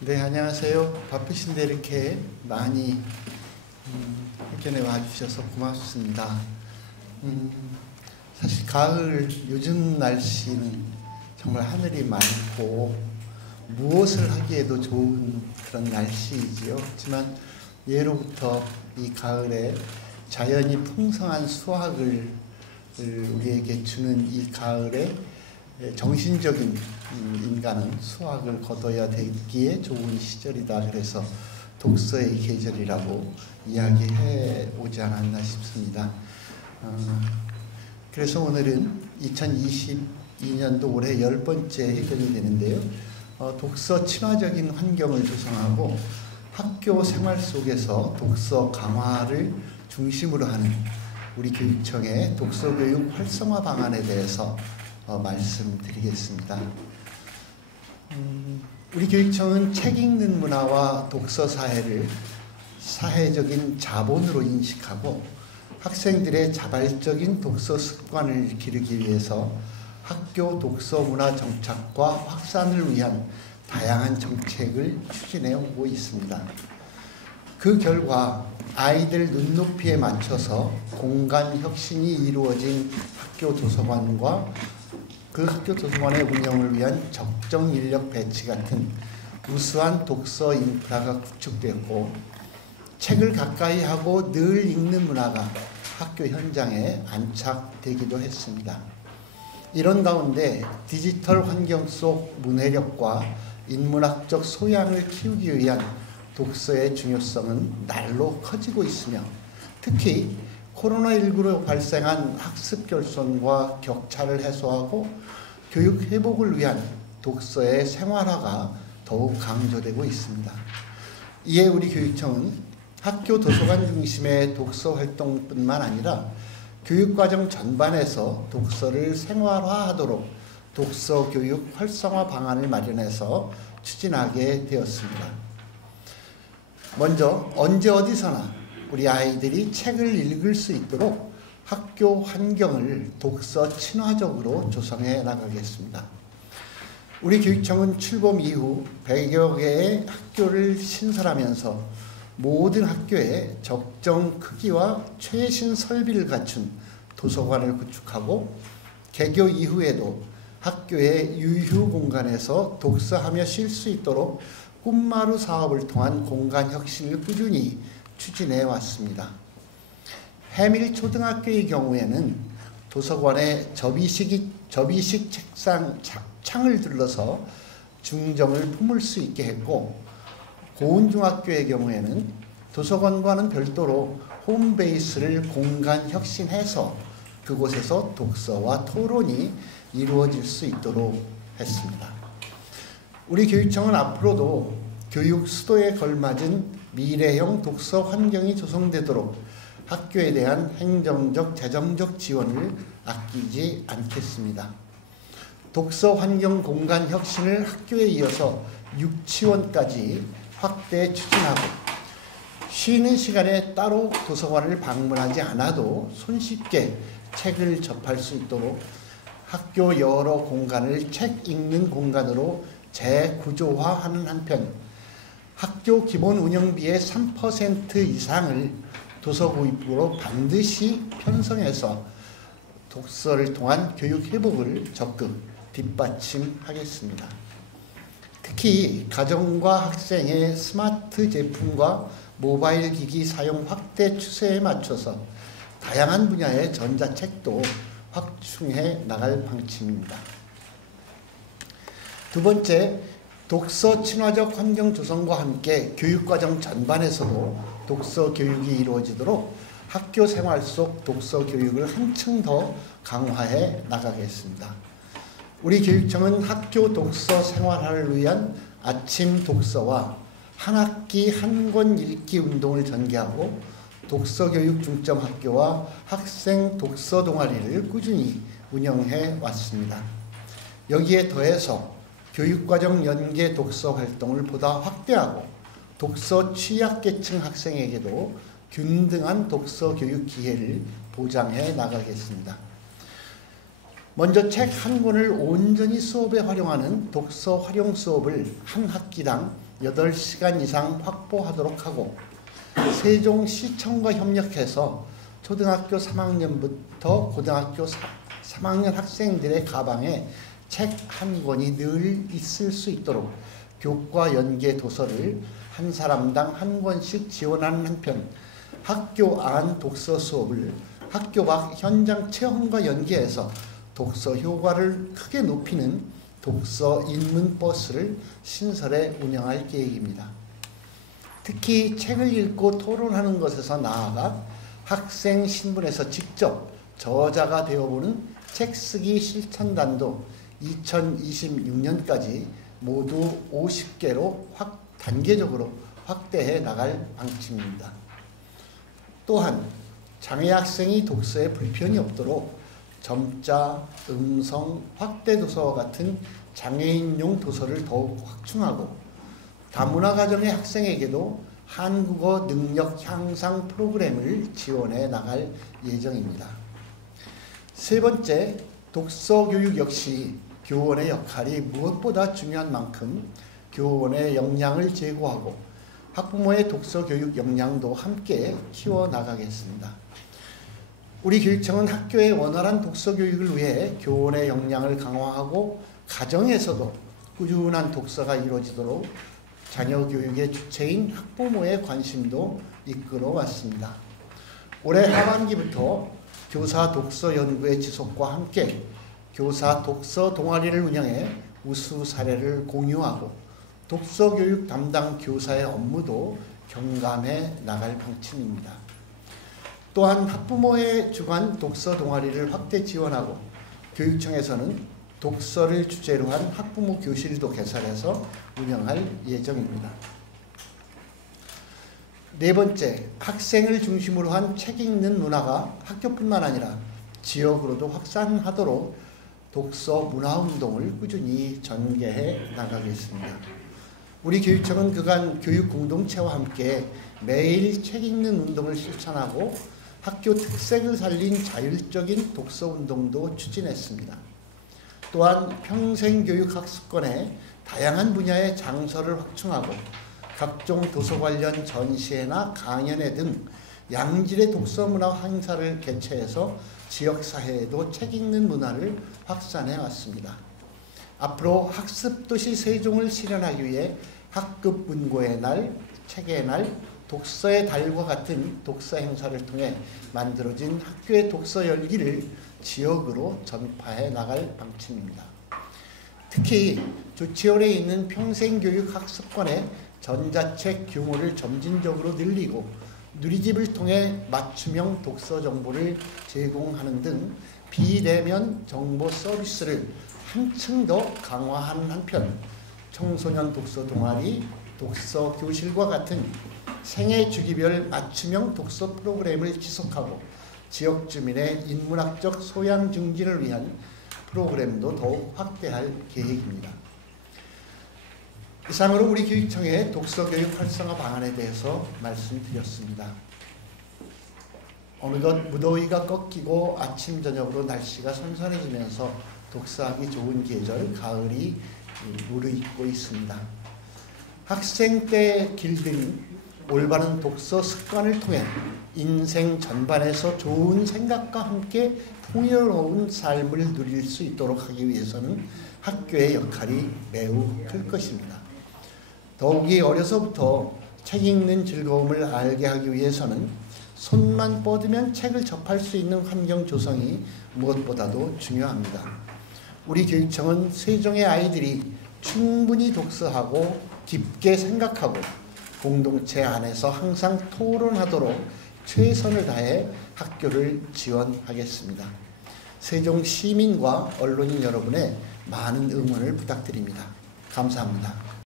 네, 안녕하세요. 바쁘신데 이렇게 많이 학견에 와주셔서 고맙습니다. 사실 가을 요즘 날씨는 정말 하늘이 맑고 무엇을 하기에도 좋은 그런 날씨이지요. 하지만 예로부터 이 가을에 자연이 풍성한 수확을 우리에게 주는 이 가을에 정신적인 인간은 수확을 거둬야 되기에 좋은 시절이다. 그래서 독서의 계절이라고 이야기해 오지 않았나 싶습니다. 그래서 오늘은 2022년도 올해 10번째 해견이 되는데요. 독서 친화적인 환경을 조성하고 학교 생활 속에서 독서 강화를 중심으로 하는 우리 교육청의 독서교육 활성화 방안에 대해서 말씀드리겠습니다. 우리 교육청은 책 읽는 문화와 독서 사회를 사회적인 자본으로 인식하고 학생들의 자발적인 독서 습관을 기르기 위해서 학교 독서 문화 정착과 확산을 위한 다양한 정책을 추진해 오고 있습니다. 그 결과 아이들 눈높이에 맞춰서 공간 혁신이 이루어진 학교 도서관과 그 학교 도서관의 운영을 위한 적정 인력 배치 같은 우수한 독서 인프라가 구축되었고, 책을 가까이 하고 늘 읽는 문화가 학교 현장에 안착되기도 했습니다. 이런 가운데 디지털 환경 속 문해력과 인문학적 소양을 키우기 위한 독서의 중요성은 날로 커지고 있으며, 특히 코로나19로 발생한 학습 결손과 격차를 해소하고 교육 회복을 위한 독서의 생활화가 더욱 강조되고 있습니다. 이에 우리 교육청은 학교 도서관 중심의 독서 활동뿐만 아니라 교육과정 전반에서 독서를 생활화하도록 독서 교육 활성화 방안을 마련해서 추진하게 되었습니다. 먼저 언제 어디서나 우리 아이들이 책을 읽을 수 있도록 학교 환경을 독서 친화적으로 조성해 나가겠습니다. 우리 교육청은 출범 이후 100여 개의 학교를 신설하면서 모든 학교에 적정 크기와 최신 설비를 갖춘 도서관을 구축하고, 개교 이후에도 학교의 유휴 공간에서 독서하며 쉴 수 있도록 꿈마루 사업을 통한 공간 혁신을 꾸준히 추진해 왔습니다. 해밀 초등학교의 경우에는 도서관에 접이식 책상 창을 둘러서 중정을 품을 수 있게 했고, 고운중학교의 경우에는 도서관과는 별도로 홈베이스를 공간 혁신해서 그곳에서 독서와 토론이 이루어질 수 있도록 했습니다. 우리 교육청은 앞으로도 교육 수도에 걸맞은 미래형 독서 환경이 조성되도록 학교에 대한 행정적, 재정적 지원을 아끼지 않겠습니다. 독서 환경 공간 혁신을 학교에 이어서 유치원까지 확대 추진하고, 쉬는 시간에 따로 도서관을 방문하지 않아도 손쉽게 책을 접할 수 있도록 학교 여러 공간을 책 읽는 공간으로 재구조화하는 한편, 학교 기본 운영비의 3% 이상을 도서 구입으로 반드시 편성해서 독서를 통한 교육 회복을 적극 뒷받침하겠습니다. 특히 가정과 학생의 스마트 제품과 모바일 기기 사용 확대 추세에 맞춰서 다양한 분야의 전자책도 확충해 나갈 방침입니다. 두 번째, 독서 친화적 환경 조성과 함께 교육과정 전반에서도 독서 교육이 이루어지도록 학교 생활 속 독서 교육을 한층 더 강화해 나가겠습니다. 우리 교육청은 학교 독서 생활화를 위한 아침 독서와 한 학기 한 권 읽기 운동을 전개하고, 독서교육 중점 학교와 학생 독서 동아리를 꾸준히 운영해 왔습니다. 여기에 더해서 교육과정 연계 독서 활동을 보다 확대하고 독서 취약계층 학생에게도 균등한 독서 교육 기회를 보장해 나가겠습니다. 먼저 책 한 권을 온전히 수업에 활용하는 독서 활용 수업을 한 학기당 8시간 이상 확보하도록 하고 세종시청과 협력해서 초등학교 3학년부터 고등학교 3학년 학생들의 가방에 책 한 권이 늘 있을 수 있도록 교과 연계 도서를 한 사람당 한 권씩 지원하는 한편 학교 안 독서 수업을 학교 밖 현장 체험과 연계해서 독서 효과를 크게 높이는 독서 입문 버스를 신설해 운영할 계획입니다. 특히 책을 읽고 토론하는 것에서 나아가 학생 신분에서 직접 저자가 되어보는 책쓰기 실천단도 2026년까지 모두 50개로 단계적으로 확대해 나갈 방침입니다. 또한 장애 학생이 독서에 불편이 없도록 점자, 음성, 확대 도서와 같은 장애인용 도서를 더욱 확충하고 다문화 가정의 학생에게도 한국어 능력 향상 프로그램을 지원해 나갈 예정입니다. 세 번째, 독서 교육 역시 교원의 역할이 무엇보다 중요한 만큼 교원의 역량을 제고하고 학부모의 독서 교육 역량도 함께 키워나가겠습니다. 우리 교육청은 학교의 원활한 독서 교육을 위해 교원의 역량을 강화하고 가정에서도 꾸준한 독서가 이루어지도록 자녀 교육의 주체인 학부모의 관심도 이끌어 왔습니다. 올해 하반기부터 교사 독서 연구의 지속과 함께 교사 독서 동아리를 운영해 우수 사례를 공유하고 독서 교육 담당 교사의 업무도 경감해 나갈 방침입니다. 또한 학부모의 주관 독서 동아리를 확대 지원하고 교육청에서는 독서를 주제로 한 학부모 교실도 개설해서 운영할 예정입니다. 네 번째, 학생을 중심으로 한 책 읽는 문화가 학교뿐만 아니라 지역으로도 확산하도록 독서 문화운동을 꾸준히 전개해 나가겠습니다. 우리 교육청은 그간 교육 공동체와 함께 매일 책 읽는 운동을 실천하고 학교 특색을 살린 자율적인 독서 운동도 추진했습니다. 또한 평생교육학습권에 다양한 분야의 장서를 확충하고 각종 도서 관련 전시회나 강연회 등 양질의 독서 문화 행사를 개최해서 지역사회에도 책 읽는 문화를 확산해 왔습니다. 앞으로 학습도시 세종을 실현하기 위해 학급 문고의 날, 책의 날, 독서의 달과 같은 독서 행사를 통해 만들어진 학교의 독서 열기를 지역으로 전파해 나갈 방침입니다. 특히 조치원에 있는 평생교육학습관의 전자책 규모를 점진적으로 늘리고 누리집을 통해 맞춤형 독서 정보를 제공하는 등 비대면 정보 서비스를 한층 더 강화하는 한편 청소년 독서 동아리, 독서 교실과 같은 생애 주기별 맞춤형 독서 프로그램을 지속하고 지역 주민의 인문학적 소양 증진을 위한 프로그램도 더욱 확대할 계획입니다. 이상으로 우리 교육청의 독서교육 활성화 방안에 대해서 말씀드렸습니다. 어느덧 무더위가 꺾이고 아침 저녁으로 날씨가 선선해지면서 독서하기 좋은 계절 가을이 무르익고 있습니다. 학생 때 길들인 올바른 독서 습관을 통해 인생 전반에서 좋은 생각과 함께 풍요로운 삶을 누릴 수 있도록 하기 위해서는 학교의 역할이 매우 클 것입니다. 더욱이 어려서부터 책 읽는 즐거움을 알게 하기 위해서는 손만 뻗으면 책을 접할 수 있는 환경 조성이 무엇보다도 중요합니다. 우리 교육청은 세종의 아이들이 충분히 독서하고 깊게 생각하고 공동체 안에서 항상 토론하도록 최선을 다해 학교를 지원하겠습니다. 세종 시민과 언론인 여러분의 많은 응원을 부탁드립니다. 감사합니다.